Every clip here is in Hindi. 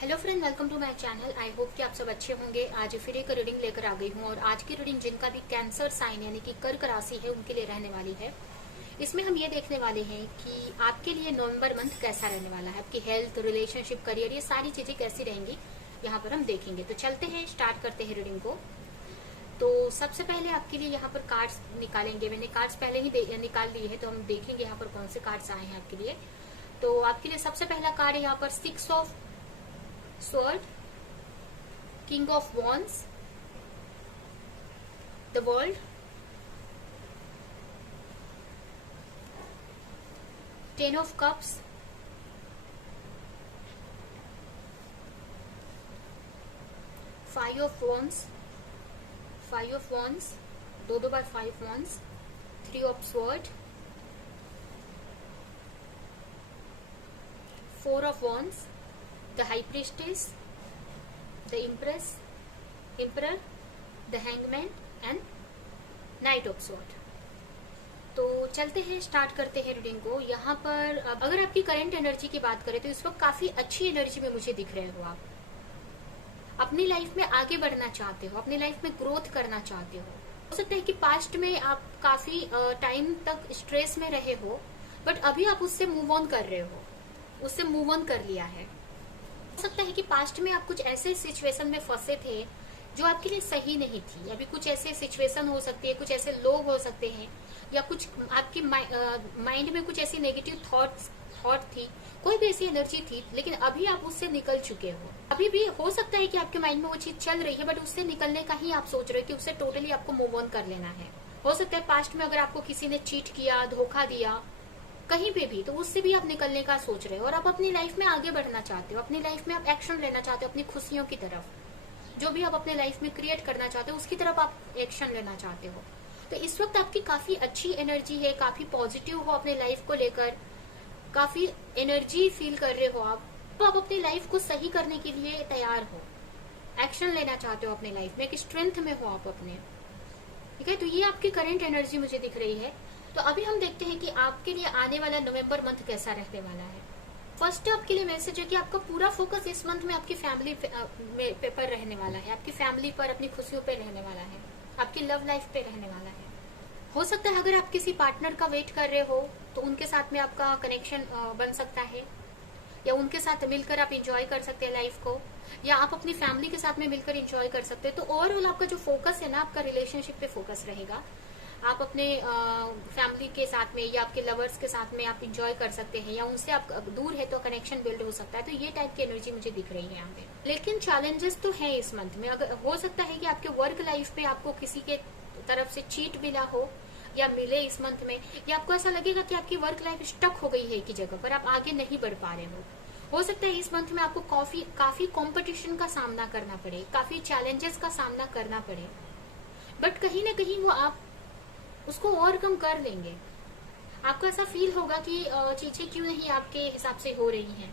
Hello friend, welcome to my channel. I hope कि आप सब अच्छे होंगे। आज फिर एक रीडिंग लेकर आ गई हूँ और आज की रीडिंग जिनका भी कैंसर साइन यानी कि कर्क राशि है उनके लिए रहने वाली है। इसमें हम ये देखने वाले हैं कि आपके लिए नवंबर मंथ कैसा रहने वाला है। आपकी हेल्थ, रिलेशनशिप, करियर, ये सारी चीजें कैसी रहेंगी यहाँ पर हम देखेंगे। तो चलते हैं, स्टार्ट करते हैं रीडिंग को। तो सबसे पहले आपके लिए यहाँ पर कार्ड्स निकालेंगे। मैंने कार्ड्स पहले ही निकाल लिए है, तो हम देखेंगे यहाँ पर कौन से कार्ड्स आए हैं आपके लिए। तो आपके लिए सबसे पहला कार्ड है यहाँ पर 6 of Sword, King of Wands, the World, Ten of Cups, Five of Wands, दो बार 5 Wands, Three of Sword, Four of Wands, the High Priestess, the Emperor, the Hangman and Knight of Sword। तो चलते हैं, स्टार्ट करते हैं रीडिंग को। यहाँ पर अगर आपकी करंट एनर्जी की बात करें तो इस वक्त काफी अच्छी एनर्जी में मुझे दिख रहे हो। आप अपनी लाइफ में आगे बढ़ना चाहते हो, अपनी लाइफ में ग्रोथ करना चाहते हो सकता है कि पास्ट में आप काफी टाइम तक स्ट्रेस में रहे हो, बट अभी आप उससे मूव ऑन कर रहे हो, उससे मूव ऑन कर लिया है। हो सकता है कि पास्ट में आप कुछ ऐसे सिचुएशन में फंसे थे जो आपके लिए सही नहीं थी। अभी कुछ ऐसे सिचुएशन हो सकती है, कुछ ऐसे लोग हो सकते हैं, या कुछ आपकी माइंड में कुछ ऐसी नेगेटिव थॉट थी, कोई भी ऐसी एनर्जी थी, लेकिन अभी आप उससे निकल चुके हो। अभी भी हो सकता है कि आपके माइंड में वो चीज चल रही है, बट उससे निकलने का ही आप सोच रहे हो कि उससे टोटली आपको मूव ऑन कर लेना है। हो सकता है पास्ट में अगर आपको किसी ने चीट किया, धोखा दिया कहीं पे भी, तो उससे भी आप निकलने का सोच रहे हो और आप अपनी लाइफ में आगे बढ़ना चाहते हो। अपनी लाइफ में आप एक्शन लेना चाहते हो, अपनी खुशियों की तरफ, जो भी आप अपने लाइफ में क्रिएट करना चाहते हो उसकी तरफ आप एक्शन लेना चाहते हो। तो इस वक्त आपकी काफी अच्छी एनर्जी है, काफी पॉजिटिव हो अपने लाइफ को लेकर, काफी एनर्जी फील कर रहे हो आप। तो आप अपनी लाइफ को सही करने के लिए तैयार हो, एक्शन लेना चाहते हो अपने लाइफ में, एक स्ट्रेंथ में हो आप अपने। ठीक है, तो ये आपकी करंट एनर्जी मुझे दिख रही है। तो अभी हम देखते हैं कि आपके लिए आने वाला नवंबर मंथ कैसा रहने वाला है। फर्स्ट आपके लिए मैसेज है कि आपका पूरा फोकस इस मंथ में आपकी फैमिली पर रहने वाला है, आपकी फैमिली पर, अपनी खुशियों पे रहने वाला है, आपकी लव लाइफ पे रहने वाला है। हो सकता है अगर आप किसी पार्टनर का वेट कर रहे हो तो उनके साथ में आपका कनेक्शन बन सकता है, या उनके साथ मिलकर आप इंजॉय कर सकते हैं लाइफ को, या आप अपनी फैमिली के साथ में मिलकर इंजॉय कर सकते हैं। तो ओवरऑल आपका जो फोकस है ना, आपका रिलेशनशिप पे फोकस रहेगा। आप अपने फैमिली के साथ में या आपके लवर्स के साथ में आप इंजॉय कर सकते हैं, या उनसे आप दूर है तो कनेक्शन बिल्ड हो सकता है। तो ये टाइप की एनर्जी मुझे दिख रही है यहाँ पे। लेकिन चैलेंजेस तो है इस मंथ में। अगर हो सकता है कि आपके वर्क लाइफ पे आपको किसी के तरफ से चीट मिला हो या मिले इस मंथ में, या आपको ऐसा लगेगा कि आपकी वर्क लाइफ स्टक हो गई है एक ही जगह पर, आप आगे नहीं बढ़ पा रहे हो सकता है इस मंथ में आपको काफी कंपटीशन का सामना करना पड़े, काफी चैलेंजेस का सामना करना पड़े, बट कहीं ना कहीं वो आप उसको ओवरकम कर लेंगे। आपको ऐसा फील होगा कि चीजें क्यों नहीं आपके हिसाब से हो रही हैं,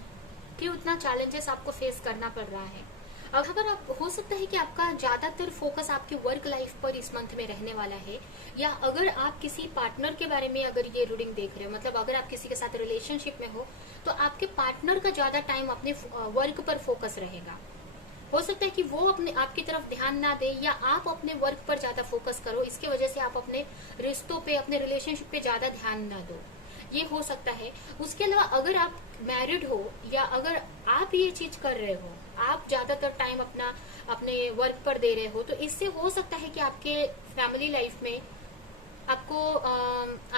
क्यों उतना चैलेंजेस आपको फेस करना पड़ रहा है। अगर आप, हो सकता है कि आपका ज्यादातर फोकस आपकी वर्क लाइफ पर इस मंथ में रहने वाला है, या अगर आप किसी पार्टनर के बारे में अगर ये रीडिंग देख रहे हो, मतलब अगर आप किसी के साथ रिलेशनशिप में हो तो आपके पार्टनर का ज्यादा टाइम अपने वर्क पर फोकस रहेगा। हो सकता है कि वो अपने आपकी तरफ ध्यान ना दे, या आप अपने वर्क पर ज्यादा फोकस करो, इसके वजह से आप अपने रिश्तों पे, अपने रिलेशनशिप पे ज्यादा ध्यान ना दो, ये हो सकता है। उसके अलावा अगर आप मैरिड हो या अगर आप ये चीज कर रहे हो, आप ज्यादातर टाइम अपने वर्क पर दे रहे हो, तो इससे हो सकता है कि आपके फैमिली लाइफ में आपको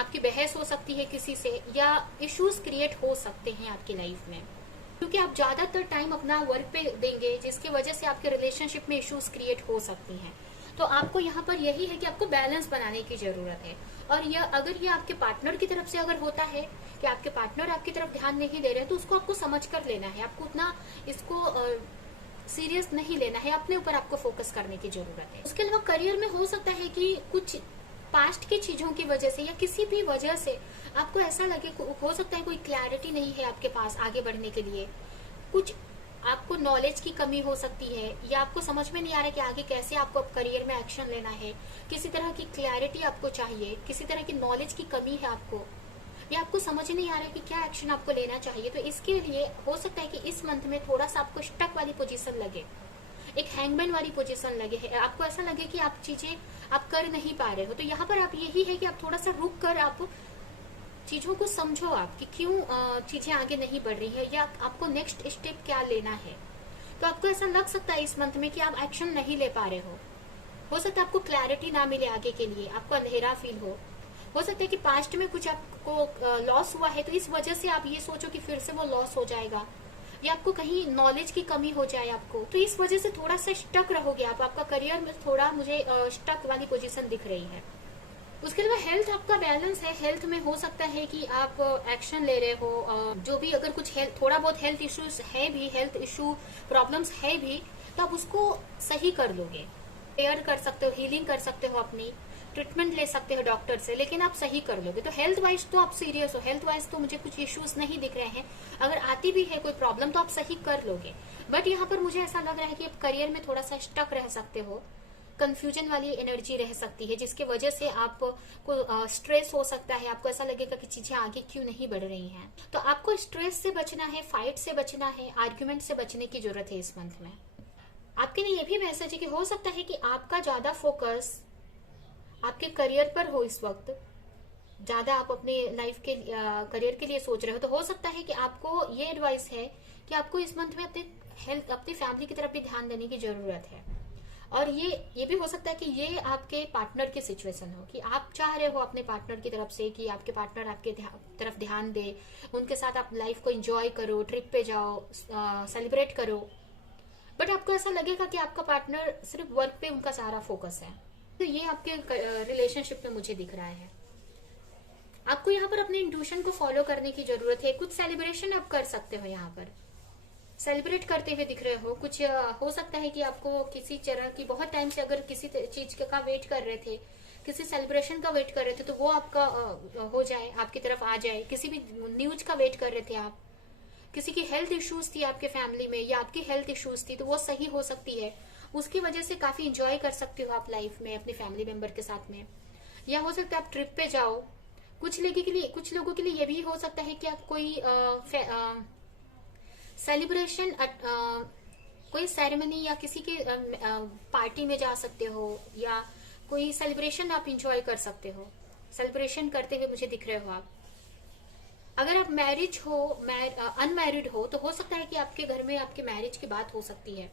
आपकी बहस हो सकती है किसी से, या इश्यूज क्रिएट हो सकते हैं आपकी लाइफ में, क्योंकि आप ज्यादातर टाइम अपना वर्क पे देंगे, जिसकी वजह से आपके रिलेशनशिप में इश्यूज क्रिएट हो सकती हैं। तो आपको यहाँ पर यही है कि आपको बैलेंस बनाने की जरूरत है। और अगर ये आपके पार्टनर की तरफ से अगर होता है कि आपके पार्टनर आपकी तरफ ध्यान नहीं दे रहे हैं, तो उसको आपको समझ कर लेना है, आपको उतना इसको सीरियस नहीं लेना है, अपने ऊपर आपको फोकस करने की जरूरत है। उसके अलावा करियर में हो सकता है कि कुछ पास्ट की चीजों की वजह से या किसी भी वजह से आपको ऐसा लगे, हो सकता है कोई क्लैरिटी नहीं है आपके पास आगे बढ़ने के लिए, कुछ आपको नॉलेज की कमी हो सकती है, या आपको समझ में नहीं आ रहा है कि आगे कैसे आपको करियर में एक्शन लेना है, किसी तरह की क्लैरिटी आपको चाहिए, किसी तरह की नॉलेज की कमी है आपको, या आपको समझ नहीं आ रहा है कि क्या एक्शन आपको लेना चाहिए, तो इसके लिए हो सकता है कि इस मंथ में थोड़ा सा आपको स्टक वाली पोजीशन लगे, एक हैंगमैन वाली पोजीशन लगे है, आपको ऐसा लगे कि आप चीजें आप कर नहीं पा रहे हो। तो यहाँ पर आप यही है कि आप थोड़ा सा रुक कर आप चीजों को समझो, आप कि क्यों चीजें आगे नहीं बढ़ रही है, या आपको नेक्स्ट स्टेप क्या लेना है। तो आपको ऐसा लग सकता है इस मंथ में कि आप एक्शन नहीं ले पा रहे हो सकता है आपको क्लैरिटी ना मिले आगे के लिए, आपको अंधेरा फील हो सकता है कि पास्ट में कुछ आपको लॉस हुआ है, तो इस वजह से आप ये सोचो कि फिर से वो लॉस हो जाएगा, या आपको कहीं नॉलेज की कमी हो जाए आपको, तो इस वजह से थोड़ा सा स्टक रहोगे आप, आपका करियर में थोड़ा मुझे स्टक वाली पोजीशन दिख रही है। उसके अलावा हेल्थ आपका बैलेंस है, हेल्थ में हो सकता है कि आप एक्शन ले रहे हो, जो भी अगर कुछ हेल्थ थोड़ा बहुत हेल्थ इश्यूज है भी, हेल्थ इशू प्रॉब्लम्स है भी, तो आप उसको सही कर लोगे, केयर कर सकते हो, हीलिंग कर सकते हो, अपनी ट्रीटमेंट ले सकते हो डॉक्टर से, लेकिन आप सही कर लोगे। तो हेल्थ वाइज तो आप सीरियस हो, हेल्थ वाइज तो मुझे कुछ इश्यूज नहीं दिख रहे हैं, अगर आती भी है कोई प्रॉब्लम तो आप सही कर लोगे। बट यहाँ पर मुझे ऐसा लग रहा है कि आप करियर में थोड़ा सा स्टक रह सकते हो, कंफ्यूजन वाली एनर्जी रह सकती है, जिसके वजह से आपको स्ट्रेस हो सकता है, आपको ऐसा लगेगा कि चीजें आगे क्यों नहीं बढ़ रही हैं। तो आपको स्ट्रेस से बचना है, फाइट से बचना है, आर्ग्यूमेंट से बचने की जरूरत है इस मंथ में। आपके लिए ये भी मैसेज है कि हो सकता है कि आपका ज्यादा फोकस आपके करियर पर हो, इस वक्त ज्यादा आप अपने लाइफ के करियर के लिए सोच रहे हो, तो हो सकता है कि आपको ये एडवाइस है कि आपको इस मंथ में अपने हेल्थ, अपनी फैमिली की तरफ भी ध्यान देने की जरूरत है। और ये भी हो सकता है कि ये आपके पार्टनर की सिचुएशन हो, कि आप चाह रहे हो अपने पार्टनर की तरफ से कि आपके पार्टनर आपके तरफ ध्यान दे, उनके साथ आप लाइफ को एंजॉय करो, ट्रिप पे जाओ, सेलिब्रेट करो, बट आपको ऐसा लगेगा कि आपका पार्टनर सिर्फ वर्क पे उनका सारा फोकस है। तो ये आपके रिलेशनशिप में मुझे दिख रहा है। आपको यहाँ पर अपने इंट्यूशन को फॉलो करने की जरूरत है, कुछ सेलिब्रेशन आप कर सकते हो, यहाँ पर सेलिब्रेट करते हुए दिख रहे हो कुछ। हो सकता है कि आपको किसी तरह की बहुत टाइम से अगर किसी चीज का वेट कर रहे थे, किसी सेलिब्रेशन का वेट कर रहे थे, तो वो आपका हो जाए, आपकी तरफ आ जाए। किसी भी न्यूज का वेट कर रहे थे आप, किसी की हेल्थ इश्यूज थी आपके फैमिली में, या आपकी हेल्थ इश्यूज थी, तो वो सही हो सकती है, उसकी वजह से काफी इंजॉय कर सकते हो आप लाइफ में अपने फैमिली मेंबर के साथ में। या हो सकता है आप ट्रिप पे जाओ। कुछ लोगों के लिए ये भी हो सकता है कि आप कोई सेलिब्रेशन, कोई सेरेमनी या किसी के पार्टी में जा सकते हो, या कोई सेलिब्रेशन आप इंजॉय कर सकते हो। सेलिब्रेशन करते हुए मुझे दिख रहे हो आप। अगर आप मैरिज हो, अनमैरिड हो, तो हो सकता है कि आपके घर में आपके मैरिज की बात हो सकती है।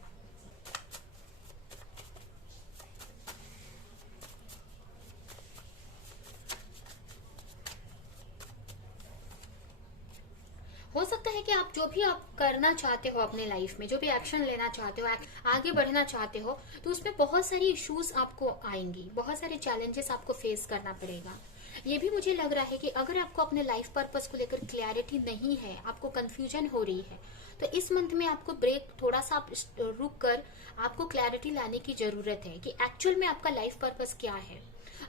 हो सकता है कि आप जो भी आप करना चाहते हो अपने लाइफ में, जो भी एक्शन लेना चाहते हो, आगे बढ़ना चाहते हो, तो उसमें बहुत सारी इश्यूज आपको आएंगी, बहुत सारे चैलेंजेस आपको फेस करना पड़ेगा। ये भी मुझे लग रहा है कि अगर आपको अपने लाइफ पर्पस को लेकर क्लैरिटी नहीं है, आपको कंफ्यूजन हो रही है, तो इस मंथ में आपको ब्रेक, थोड़ा सा आप रुक कर आपको क्लैरिटी लाने की जरूरत है कि एक्चुअल में आपका लाइफ पर्पस क्या है।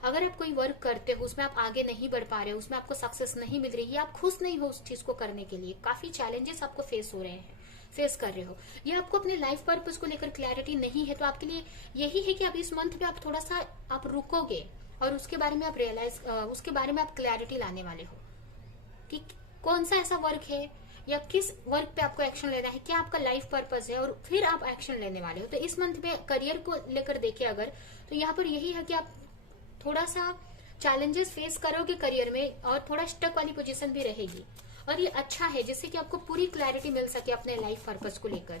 अगर आप कोई वर्क करते हो, उसमें आप आगे नहीं बढ़ पा रहे हो, उसमें आपको सक्सेस नहीं मिल रही है, आप खुश नहीं हो उस चीज को करने के लिए, काफी चैलेंजेस आपको फेस हो रहे हैं, फेस कर रहे हो, या आपको अपने लाइफ पर्पस को लेकर क्लैरिटी नहीं है, तो आपके लिए यही है कि आप इस मंथ में आप थोड़ा सा आप रुकोगे और उसके बारे में आप उसके बारे में आप क्लैरिटी लाने वाले हो कि कौन सा ऐसा वर्क है, या किस वर्क पे आपको एक्शन लेना है, क्या आपका लाइफ पर्पस है, और फिर आप एक्शन लेने वाले हो। तो इस मंथ में करियर को लेकर देखें अगर, तो यहाँ पर यही है कि आप थोड़ा सा चैलेंजेस फेस करोगे करियर में, और थोड़ा स्टक वाली पोजीशन भी रहेगी, और ये अच्छा है जिससे कि आपको पूरी क्लैरिटी मिल सके अपने लाइफ पर्पस को लेकर,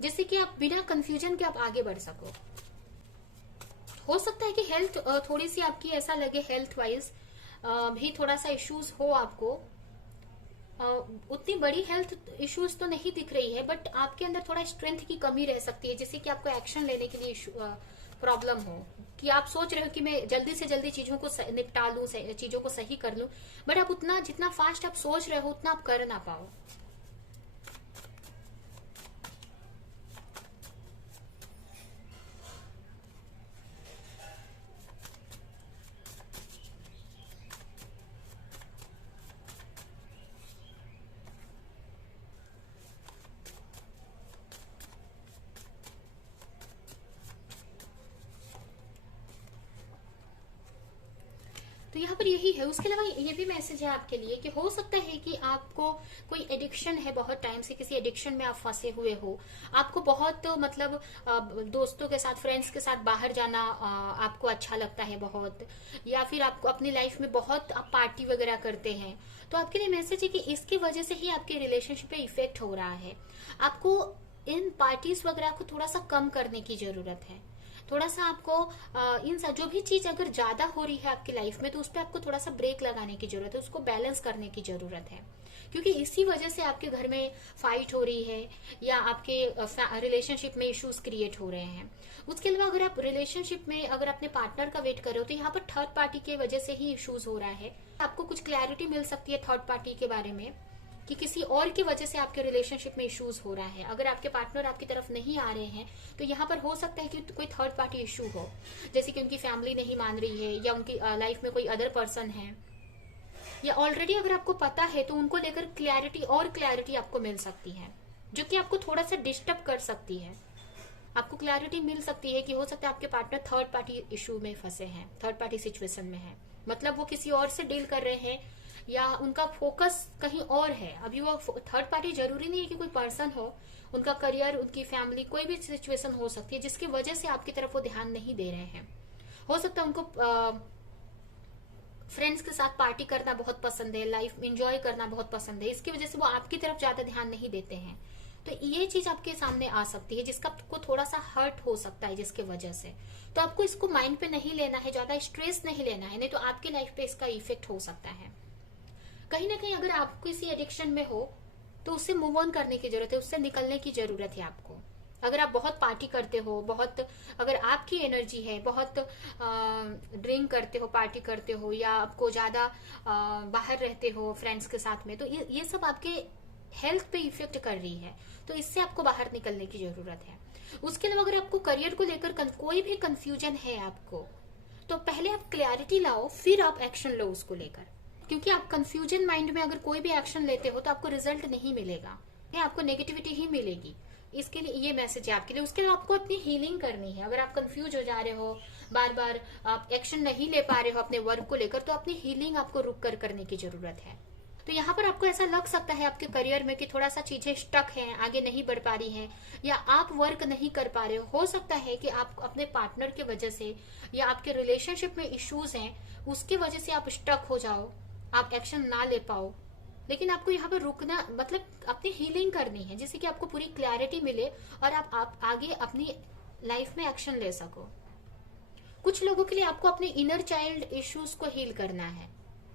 जिससे कि आप बिना कंफ्यूजन के आप आगे बढ़ सको। हो सकता है कि हेल्थ थोड़ी सी आपकी ऐसा लगे, हेल्थ वाइज भी थोड़ा सा इश्यूज हो आपको। उतनी बड़ी हेल्थ इश्यूज तो नहीं दिख रही है, बट आपके अंदर थोड़ा स्ट्रेंथ की कमी रह सकती है, जिससे कि आपको एक्शन लेने के लिए प्रॉब्लम हो, कि आप सोच रहे हो कि मैं जल्दी से जल्दी चीजों को निपटा लूं, चीजों को सही कर लूं, बट आप उतना जितना फास्ट आप सोच रहे हो उतना आप कर ना पाओ। तो यहाँ पर यही है। उसके अलावा ये भी मैसेज है आपके लिए कि हो सकता है कि आपको कोई एडिक्शन है, बहुत टाइम से किसी एडिक्शन में आप फंसे हुए हो। आपको बहुत मतलब दोस्तों के साथ, फ्रेंड्स के साथ बाहर जाना आपको अच्छा लगता है बहुत, या फिर आपको अपनी लाइफ में बहुत आप पार्टी वगैरह करते हैं। तो आपके लिए मैसेज है कि इसकी वजह से ही आपके रिलेशनशिप पे इफेक्ट हो रहा है। आपको इन पार्टीज वगैरह को थोड़ा सा कम करने की जरूरत है। थोड़ा सा आपको इन जो भी चीज अगर ज्यादा हो रही है आपकी लाइफ में, तो उस पर आपको थोड़ा सा ब्रेक लगाने की जरूरत है, उसको बैलेंस करने की जरूरत है। क्योंकि इसी वजह से आपके घर में फाइट हो रही है, या आपके रिलेशनशिप में इश्यूज क्रिएट हो रहे हैं। उसके अलावा अगर आप रिलेशनशिप में अगर अपने पार्टनर का वेट कर रहे हो, तो यहाँ पर थर्ड पार्टी की वजह से ही इश्यूज हो रहा है। आपको कुछ क्लैरिटी मिल सकती है थर्ड पार्टी के बारे में, कि किसी और की वजह से आपके रिलेशनशिप में इश्यूज हो रहा है। अगर आपके पार्टनर आपकी तरफ नहीं आ रहे हैं, तो यहाँ पर हो सकता है कि कोई थर्ड पार्टी इश्यू हो, जैसे कि उनकी फैमिली नहीं मान रही है, या उनकी लाइफ में कोई अदर पर्सन है, या ऑलरेडी अगर आपको पता है तो उनको लेकर क्लैरिटी आपको मिल सकती है, जो कि आपको थोड़ा सा डिस्टर्ब कर सकती है। आपको क्लैरिटी मिल सकती है कि हो सकता है आपके पार्टनर थर्ड पार्टी इशू में फंसे हैं, थर्ड पार्टी सिचुएशन में है, मतलब वो किसी और से डील कर रहे हैं, या उनका फोकस कहीं और है। अभी वो थर्ड पार्टी जरूरी नहीं है कि कोई पर्सन हो, उनका करियर, उनकी फैमिली, कोई भी सिचुएशन हो सकती है जिसकी वजह से आपकी तरफ वो ध्यान नहीं दे रहे हैं। हो सकता है उनको फ्रेंड्स के साथ पार्टी करना बहुत पसंद है, लाइफ एंजॉय करना बहुत पसंद है, इसकी वजह से वो आपकी तरफ ज्यादा ध्यान नहीं देते हैं। तो ये चीज आपके सामने आ सकती है, जिसका आपको थोड़ा सा हर्ट हो सकता है जिसके वजह से। तो आपको इसको माइंड पे नहीं लेना है, ज्यादा स्ट्रेस नहीं लेना है, नहीं तो आपकी लाइफ पे इसका इफेक्ट हो सकता है। कहीं ना कहीं अगर आप किसी एडिक्शन में हो, तो उससे मूव ऑन करने की जरूरत है, उससे निकलने की जरूरत है आपको। अगर आप बहुत पार्टी करते हो, बहुत अगर आपकी एनर्जी है, बहुत ड्रिंक करते हो, पार्टी करते हो, या आपको ज्यादा बाहर रहते हो फ्रेंड्स के साथ में, तो ये सब आपके हेल्थ पे इफेक्ट कर रही है। तो इससे आपको बाहर निकलने की जरूरत है। उसके अलावा अगर आपको करियर को लेकर कोई भी कंफ्यूजन है आपको, तो पहले आप क्लैरिटी लाओ, फिर आप एक्शन लो उसको लेकर। क्योंकि आप कंफ्यूजन माइंड में अगर कोई भी एक्शन लेते हो तो आपको रिजल्ट नहीं मिलेगा, आपको नेगेटिविटी ही मिलेगी। इसके लिए ये मैसेज है आपके लिए। उसके लिए आपको अपनी हीलिंग करनी है। अगर आप कंफ्यूज हो जा रहे हो, बार बार आप एक्शन नहीं ले पा रहे हो अपने वर्क को लेकर, तो अपनी हीलिंग आपको रुक कर करने की जरूरत है। तो यहाँ पर आपको ऐसा लग सकता है आपके करियर में कि थोड़ा सा चीजें स्टक हैं, आगे नहीं बढ़ पा रही हैं, या आप वर्क नहीं कर पा रहे हो सकता है कि आप अपने पार्टनर की वजह से, या आपके रिलेशनशिप में इश्यूज हैं, उसकी वजह से आप स्टक हो जाओ, आप एक्शन ना ले पाओ। लेकिन आपको यहाँ पर रुकना, मतलब अपनी हीलिंग करनी है, जिससे कि आपको पूरी क्लैरिटी मिले और आप आगे अपनी लाइफ में एक्शन ले सको। कुछ लोगों के लिए आपको अपने इनर चाइल्ड इश्यूज को हील करना है।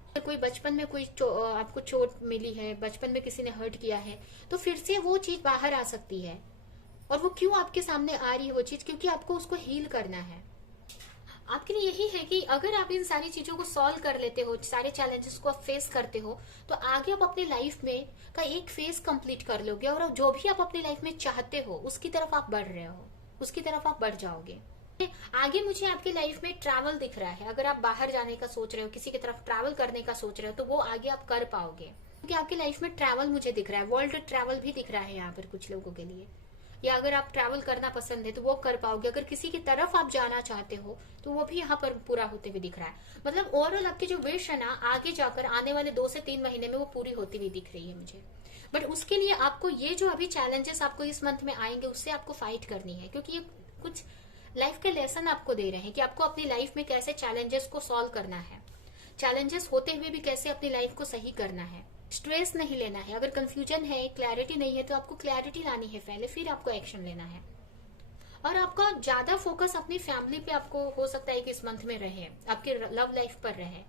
अगर कोई बचपन में कोई आपको चोट मिली है, बचपन में किसी ने हर्ट किया है, तो फिर से वो चीज बाहर आ सकती है। और वो क्यों आपके सामने आ रही है वो चीज? क्योंकि आपको उसको हील करना है। आपके लिए यही है कि अगर आप इन सारी चीजों को सॉल्व कर लेते हो, सारे चैलेंजेस को आप फेस करते हो, तो आगे आप अपनी लाइफ में का एक फेज कंप्लीट कर लोगे, और जो भी आप अपनी लाइफ में चाहते हो उसकी तरफ आप बढ़ रहे हो, उसकी तरफ आप बढ़ जाओगे। आगे मुझे आपकी लाइफ में ट्रैवल दिख रहा है। अगर आप बाहर जाने का सोच रहे हो, किसी की तरफ ट्रैवल करने का सोच रहे हो, तो वो आगे आप कर पाओगे, क्योंकि आपकी लाइफ में ट्रैवल मुझे दिख रहा है। वर्ल्ड ट्रैवल भी दिख रहा है यहाँ पर कुछ लोगों के लिए। या अगर आप ट्रैवल करना पसंद है तो वो कर पाओगे। अगर किसी की तरफ आप जाना चाहते हो तो वो भी यहाँ पर पूरा होते हुए दिख रहा है। मतलब ओवरऑल आपकी जो विश है ना, आगे जाकर आने वाले 2 से 3 महीने में वो पूरी होती हुई दिख रही है मुझे। बट उसके लिए आपको ये जो अभी चैलेंजेस आपको इस मंथ में आएंगे, उससे आपको फाइट करनी है, क्योंकि ये कुछ लाइफ के लेसन आपको दे रहे हैं कि आपको अपनी लाइफ में कैसे चैलेंजेस को सॉल्व करना है, चैलेंजेस होते हुए भी कैसे अपनी लाइफ को सही करना है। स्ट्रेस नहीं लेना है। अगर कंफ्यूजन है, क्लैरिटी नहीं है, तो आपको क्लैरिटी लानी है पहले, फिर आपको एक्शन लेना है। और आपका ज्यादा फोकस अपनी फैमिली पे आपको हो सकता है कि इस मंथ में रहे, आपके लव लाइफ पर रहे,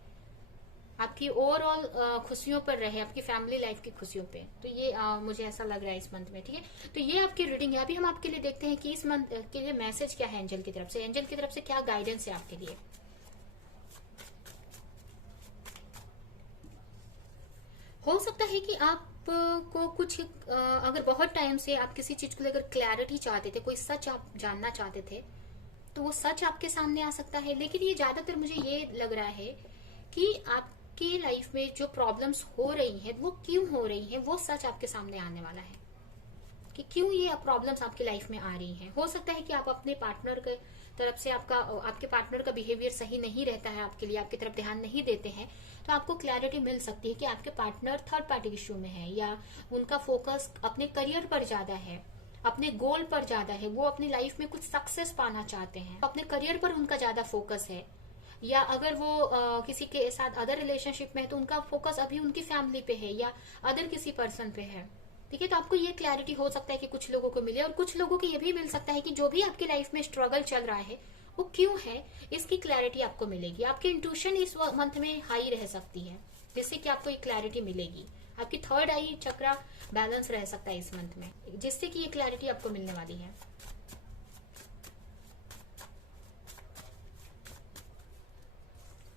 आपकी ओवरऑल खुशियों पर रहे, आपकी फैमिली लाइफ की खुशियों पे। तो ये मुझे ऐसा लग रहा है इस मंथ में। ठीक है, तो ये आपकी रीडिंग है। अभी हम आपके लिए देखते हैं कि इस मंथ के लिए मैसेज क्या है एंजल की तरफ से। एंजल की तरफ से क्या गाइडेंस है आपके लिए। हो सकता है कि आप को कुछ अगर बहुत टाइम से आप किसी चीज को लेकर क्लैरिटी चाहते थे, कोई सच आप जानना चाहते थे, तो वो सच आपके सामने आ सकता है। लेकिन ये ज्यादातर मुझे ये लग रहा है कि आपकी लाइफ में जो प्रॉब्लम्स हो रही हैं वो क्यों हो रही हैं, वो सच आपके सामने आने वाला है। कि क्यों ये प्रॉब्लम्स आपकी लाइफ में आ रही हैं। हो सकता है कि आप अपने पार्टनर के तरफ से आपके पार्टनर का बिहेवियर सही नहीं रहता है आपके लिए, आपकी तरफ ध्यान नहीं देते हैं, तो आपको क्लैरिटी मिल सकती है कि आपके पार्टनर थर्ड पार्टी इश्यू में है, या उनका फोकस अपने करियर पर ज्यादा है, अपने गोल पर ज्यादा है, वो अपनी लाइफ में कुछ सक्सेस पाना चाहते हैं, अपने करियर पर उनका ज्यादा फोकस है, या अगर वो किसी के साथ अदर रिलेशनशिप में है तो उनका फोकस अभी उनकी फैमिली पे है या अदर किसी पर्सन पे है। ठीक है, तो आपको ये क्लैरिटी हो सकता है कि कुछ लोगों को मिले, और कुछ लोगों को ये भी मिल सकता है कि जो भी आपकी लाइफ में स्ट्रगल चल रहा है वो क्यों है, इसकी क्लैरिटी आपको मिलेगी। आपकी इंट्यूशन इस मंथ में हाई रह सकती है, जिससे कि आपको ये क्लैरिटी मिलेगी। आपकी थर्ड आई चक्रा बैलेंस रह सकता है इस मंथ में, जिससे कि ये क्लैरिटी आपको मिलने वाली है।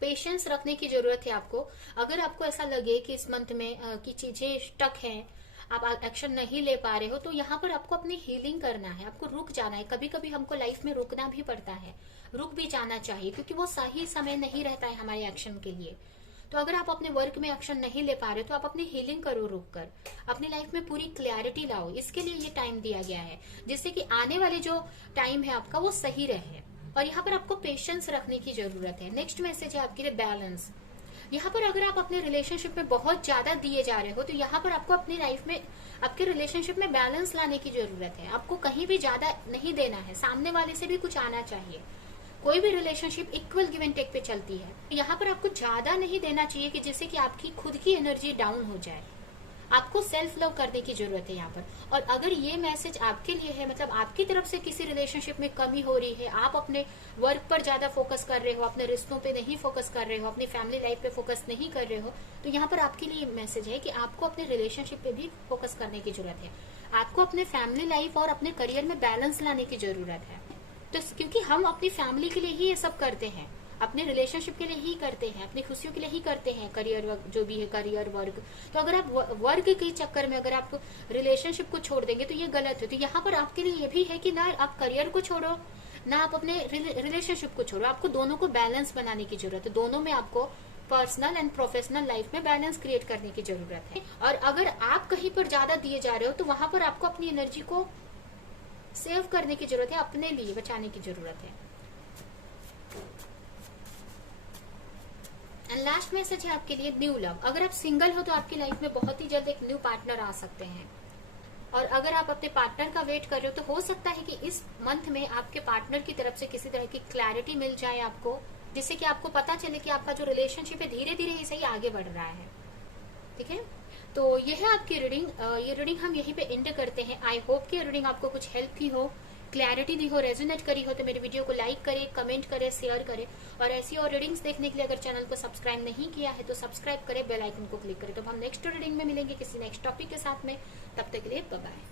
पेशेंस रखने की जरूरत है आपको। अगर आपको ऐसा लगे कि इस मंथ में की चीजें स्टक हैं, आप एक्शन नहीं ले पा रहे हो, तो यहाँ पर आपको अपनी हीलिंग करना है, आपको रुक जाना है। कभी कभी हमको लाइफ में रुकना भी पड़ता है, रुक भी जाना चाहिए, क्योंकि वो सही समय नहीं रहता है हमारे एक्शन के लिए। तो अगर आप अपने वर्क में एक्शन नहीं ले पा रहे तो आप अपनी हीलिंग करो, रुक कर अपनी लाइफ में पूरी क्लैरिटी लाओ। इसके लिए ये टाइम दिया गया है, जिससे कि आने वाले जो टाइम है आपका वो सही रहे। और यहाँ पर आपको पेशेंस रखने की जरूरत है। नेक्स्ट मैसेज है आपके लिए बैलेंस। यहाँ पर अगर आप अपने रिलेशनशिप में बहुत ज्यादा दिए जा रहे हो, तो यहाँ पर आपको अपनी लाइफ में, आपके रिलेशनशिप में बैलेंस लाने की जरूरत है। आपको कहीं भी ज्यादा नहीं देना है, सामने वाले से भी कुछ आना चाहिए। कोई भी relationship equal give and take पे चलती है। यहाँ पर आपको ज्यादा नहीं देना चाहिए कि जिससे कि आपकी खुद की एनर्जी डाउन हो जाए। आपको सेल्फ लव करने की जरूरत है यहाँ पर। और अगर ये मैसेज आपके लिए है, मतलब आपकी तरफ से किसी रिलेशनशिप में कमी हो रही है, आप अपने वर्क पर ज्यादा फोकस कर रहे हो, अपने रिश्तों पे नहीं फोकस कर रहे हो, अपनी फैमिली लाइफ पे फोकस नहीं कर रहे हो, तो यहाँ पर आपके लिए मैसेज है कि आपको अपने रिलेशनशिप पे भी फोकस करने की जरूरत है। आपको अपने फैमिली लाइफ और अपने करियर में बैलेंस लाने की जरूरत है। तो क्योंकि हम अपनी फैमिली के लिए ही ये सब करते हैं, अपने रिलेशनशिप के लिए ही करते हैं, अपनी खुशियों के लिए ही करते हैं, करियर जो भी है, करियर वर्क। तो अगर आप वर्क के चक्कर में अगर आप रिलेशनशिप को छोड़ देंगे तो ये गलत है। तो यहाँ पर आपके लिए ये भी है कि ना आप करियर को छोड़ो, ना आप अपने रिलेशनशिप को छोड़ो, आपको दोनों को बैलेंस बनाने की जरूरत है। दोनों में आपको पर्सनल एंड प्रोफेशनल लाइफ में बैलेंस क्रिएट करने की जरूरत है। और अगर आप कहीं पर ज्यादा दिए जा रहे हो तो वहां पर आपको अपनी एनर्जी को सेव करने की जरूरत है, अपने लिए बचाने की जरूरत है। एंड लास्ट मैसेज है आपके लिए न्यू लव। अगर आप सिंगल हो तो आपकी लाइफ में बहुत ही जल्द एक न्यू पार्टनर आ सकते हैं। और अगर आप अपने पार्टनर का वेट कर रहे हो तो हो सकता है कि इस मंथ में आपके पार्टनर की तरफ से किसी तरह की क्लैरिटी मिल जाए आपको, जिससे कि आपको पता चले कि आपका जो रिलेशनशिप है धीरे धीरे ही सही आगे बढ़ रहा है। ठीक है, तो ये है आपकी रीडिंग। ये रीडिंग हम यहीं पे एंड करते हैं। आई होप कि रीडिंग आपको कुछ हेल्प की हो, क्लैरिटी दी हो, रेजोनेट करी हो। तो मेरे वीडियो को लाइक करें, कमेंट करें, शेयर करें। और ऐसी और रीडिंग्स देखने के लिए अगर चैनल को सब्सक्राइब नहीं किया है तो सब्सक्राइब करें, बेल आइकन को क्लिक करें। तो हम नेक्स्ट रीडिंग में मिलेंगे किसी नेक्स्ट टॉपिक के साथ में। तब तक के लिए बाय बाय।